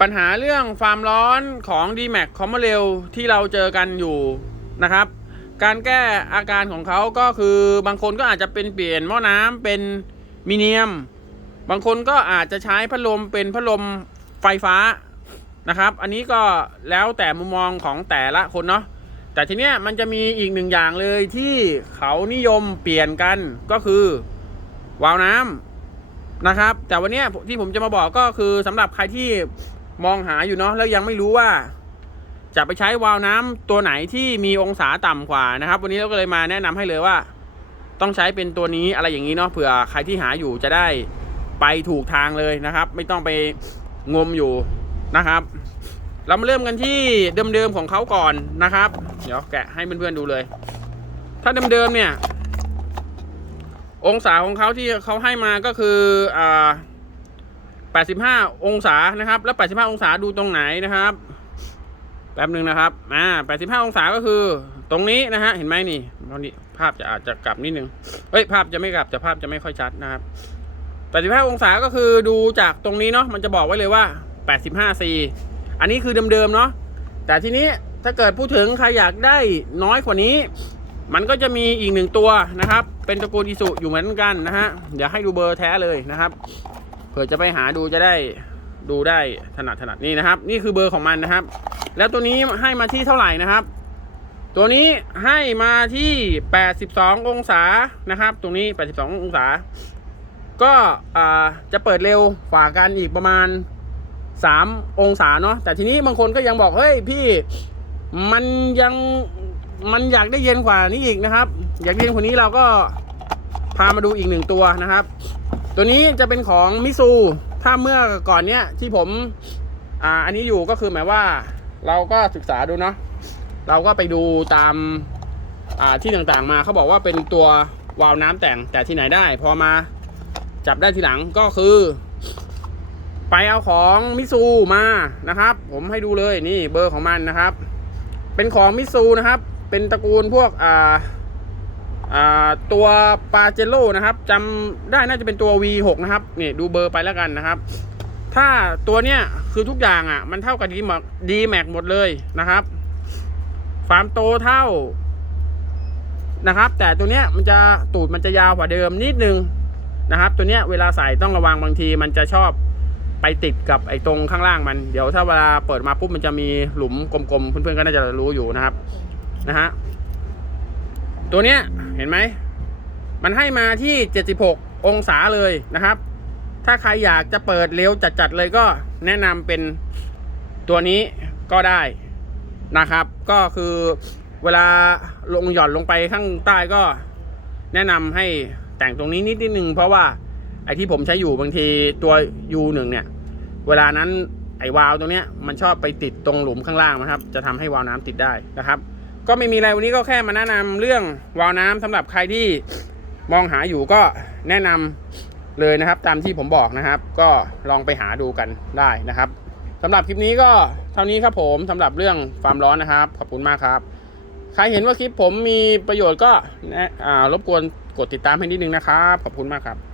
ปัญหาเรื่องความร้อนของ d m a x c o m m o r a i l ที่เราเจอกันอยู่นะครับ การแก้อาการของเขาก็คือบางคนก็อาจจะเป็นเปลี่ยนหม้อน้ำเป็นมิเนียม บางคนก็อาจจะใช้พัดลมเป็นพัดลมไฟฟ้านะครับ อันนี้ก็แล้วแต่มุมมองของแต่ละคนเนาะแต่ทีเนี้ยมันจะมีอีกหนึ่งอย่างเลยที่เขานิยมเปลี่ยนกันก็คือวาล์วน้ำนะครับ แต่วันนี้ที่ผมจะมาบอกก็คือสำหรับใครที่ มองหาอยู่เนาะแล้วยังไม่รู้ว่า จะไปใช้วาล์วน้ำตัวไหนที่มีองศาต่ำกว่านะครับ วันนี้เราก็เลยมาแนะนำให้เลยว่า ต้องใช้เป็นตัวนี้อะไรอย่างนี้เนาะเผื่อใครที่หาอยู่จะได้ไปถูกทางเลยนะครับ ไม่ต้องไปงมอยู่นะครับ เรามาเริ่มกันที่เดิมๆของเขาก่อนนะครับ เดี๋ยวแกะให้เพื่อนๆดูเลย ถ้าเดิมๆเนี่ย องศาของเขาที่เขาให้มาก็คืออ่า 85 องศานะครับ แล้ว 85 องศาดูตรงไหนนะครับ แป๊บหนึ่งนะครับ อ่า 85 องศาก็คือ ตรงนี้นะฮะ เห็นไหมนี่ตอนนี้ภาพจะอาจจะกลับนิดนึงเอ้ย ภาพจะไม่กลับแต่ภาพจะไม่ค่อยชัดนะครับ 85 องศาก็คือดูจากตรงนี้เนาะ มันจะบอกไว้เลยว่า 85 C อันนี้คือเดิมๆเนาะ แต่ทีนี้ถ้าเกิดพูดถึงใครอยากได้น้อยกว่านี้ มันก็จะมีอีกหนึ่งตัวนะครับ เป็นตระกูลอิสุอยู่เหมือนกันนะฮะ เดี๋ยวให้ดูเบอร์แท้เลยนะครับ เผื่อจะไปหาดูจะได้ดูได้ถนัดถนัดนี่นะครับ นี่คือเบอร์ของมันนะครับ แล้วตัวนี้ให้มาที่เท่าไหร่นะครับ ตัวนี้ให้มาที่ 82 องศานะครับ ตรงนี้ 82 องศา ก็จะเปิดเร็วกว่ากันอีกประมาณ 3 องศาเนาะแต่ทีนี้บางคนก็ยังบอกเฮ้ยพี่มันยังมันอยากได้เย็นกว่านี้อีกนะครับ อยากเย็นกว่านี้เราก็พามาดูอีกหนึ่งตัวนะครับ ตัวนี้จะเป็นของมิซูถ้าเมื่อก่อนเนี้ยที่ผมอ่าอันนี้อยู่ก็คือหมายว่าเราก็ศึกษาดูเนาะเราก็ไปดูตามอ่าที่ต่างๆมาเขาบอกว่าเป็นตัววาล์วน้ำแต่งแต่ที่ไหนได้ พอมาจับได้ทีหลังก็คือ ไปเอาของมิซูมานะครับ ผมให้ดูเลยนี่เบอร์ของมันนะครับ เป็นของมิซูนะครับ เป็นตระกูลพวกอ่า ตัวปาเจโร่นะครับจำได้น่าจะเป็นตัว V6 นะครับนี่ดูเบอร์ไปแล้วกันนะครับ ถ้าตัวเนี้ยคือทุกอย่างอะ มันเท่ากับดีแม็กดีแม็กหมดเลยนะครับฟาร์มโตเท่านะครับ แต่ตัวเนี้ยมันจะตูดมันจะยาวกว่าเดิมนิดนึงนะครับ ตัวเนี้ยเวลาใส่ต้องระวังบางที มันจะชอบไปติดกับไอ้ตรงข้างล่างมัน เดี๋ยวถ้าเวลาเปิดมาปุ๊บมันจะมีหลุมกลมๆเพื่อนๆก็น่าจะรู้อยู่นะครับนะฮะ ตัวเนี้ยเห็นไหม มันให้มาที่ 76 องศาเลยนะครับ ถ้าใครอยากจะเปิดเร็วจัดๆเลยก็แนะนำเป็นตัวนี้ก็ได้นะครับ ก็คือเวลาลงหย่อนลงไปข้างใต้ก็แนะนำให้แต่งตรงนี้นิดนิดนึงเพราะว่าไอ้ที่ผมใช้อยู่บางทีตัว U1 เนี่ย เวลานั้นไอ้วาล์วตรงเนี้ยมันชอบไปติดตรงหลุมข้างล่างนะครับ จะทำให้วาล์วน้ำติดได้นะครับ ก็ไม่มีอะไรวันนี้ก็แค่มาแนะนำเรื่องวาล์วน้ำสำหรับใครที่มองหาอยู่ก็แนะนำเลยนะครับ ตามที่ผมบอกนะครับ ก็ลองไปหาดูกันได้นะครับสำหรับคลิปนี้ก็เท่านี้ครับผมสำหรับเรื่องความร้อนนะครับ ขอบคุณมากครับ ใครเห็นว่าคลิปผมมีประโยชน์ก็นะอ่ารบกวนกดติดตามให้นิดนึงนะครับ ขอบคุณมากครับ